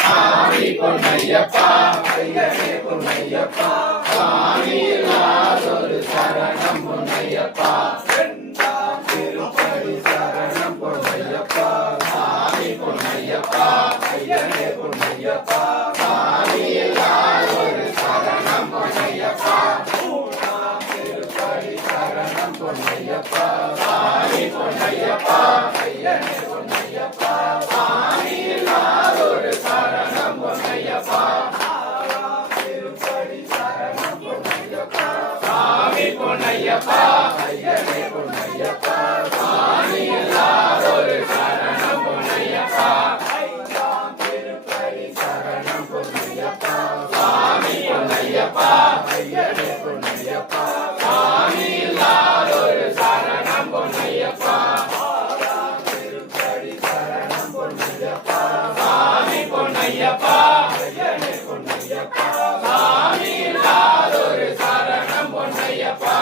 சாமி பொன்னையப்பா ஐயனே பொன்னையப்பா சாமி இல்லாதொரு சரணம் பொன்னையப்பா இரண்டாம் திருப்படி சரணம் பொன்னையப்பா சாமி பொன்னையப்பா ஐயனே பொன்னையப்பா சாமி இல்லாதொரு சரணம் பொன்னையப்பா மூணாம் திருப்படி சரணம் பொன்னையப்பா சாமி பொன்னையப்பா ஐயனே பொன்னையப்பா சாமி இல்லாதொரு சரணம் பொன்னையப்பா ஆறாம் திருப்படி சரணம் பொன்னையப்பா சாமி பொன்னையப்பா ஐயனே பொன்னையப்பா சாமி இல்லாதொரு சரணம் பொன்னையப்பா ஐந்தாம் திருப்படி சரணம் பொன்னையப்பா சாமி பொன்னையப்பா ஐயனே பொன்னையப்பா சாமி இல்லாதொரு சரணம் பொன்னையப்பா ஆறாம் திருப்படி சரணம் பொன்னையப்பா சாமி பொன்னையப்பா ஐயனே பொன்னையப்பா சாமி இல்லாதொரு சரணம் பொன்னையப்பா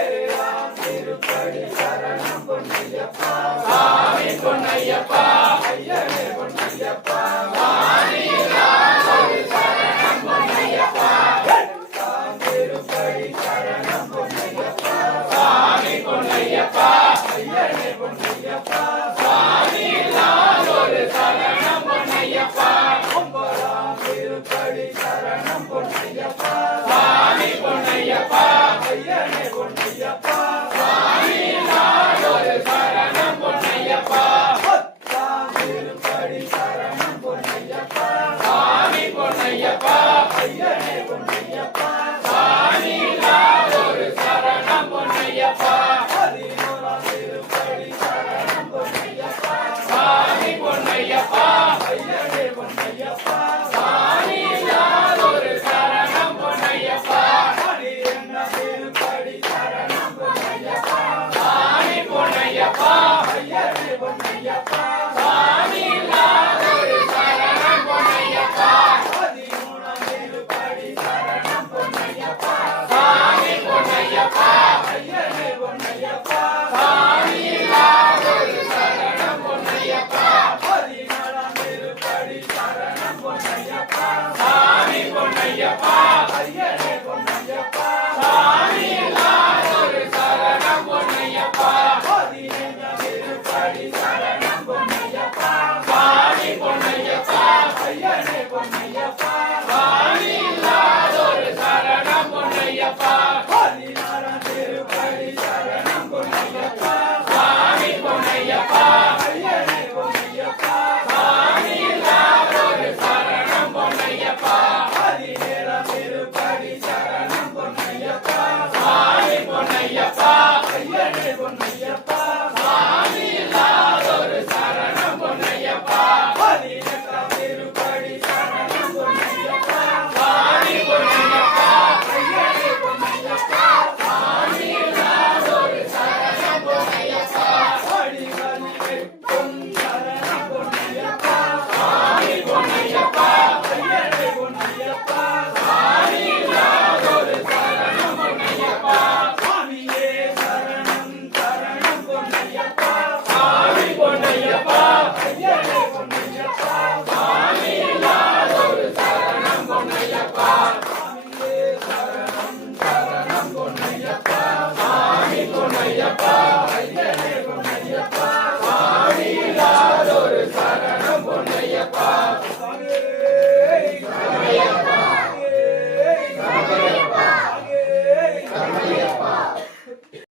ஏழாம் திருப்படி சரணம் பொன்னையப்பா சாமி பொன்னையப்பா ஐயனே பொன்னையப்பா சாமி இல்லாதொரு சரணம் பொன்னையப்பா எட்டாம் திருப்படி சரணம் பொன்னையப்பா சாமி பொன்னையப்பா ஐயனே பொன்னையப்பா சாமி இல்லாதொரு சரணம் பொன்னையப்பா ஒன்பதாம் திருப்படி சரணம் பொன்னையப்பா சாமி பொன்னையப்பா ஐயனே பொன்னையப்பா சாமி இல்லாதொரு சரணம் பொன்னையப்பா பத்தாம் திருப்படி சரணம் பொன்னையப்பா சாமி பொன்னையப்பா ஐயனே பொன்னையப்பா சாமி இல்லாதொரு சரணம் பொன்னையப்பா பதினோராம் திருப்படி சரணம் பொன்னையப்பா சாமி பொன்னையப்பா ஐயனே பொன்னையப்பா சாமி இல்லாதொரு சரணம் பொன்னையப்பா பன்னிரண்டாம் திருப்படி சரணம் பொன்னையப்பா சாமி பொன்னையப்பா ஐயனே பொன்னையப்பா சாமி இல்லாதொரு சரணம் பொன்னையப்பா பதிமூணாம் திருப்படி சரணம் பொன்னையப்பா சாமி பொன்னையப்பா ஐயனே பொன்னையப்பா சாமி இல்லாதொரு சரணம் பொன்னையப்பா பதினாலாம் திருப்படி சரணம் பொன்னையப்பா சாமி பொன்னையப்பா ஐயனே பொன்னையப்பா சாமி இல்லாதொரு சரணம் பொன்னையப்பா பதினைந்தாம் திருப்படி சரணம்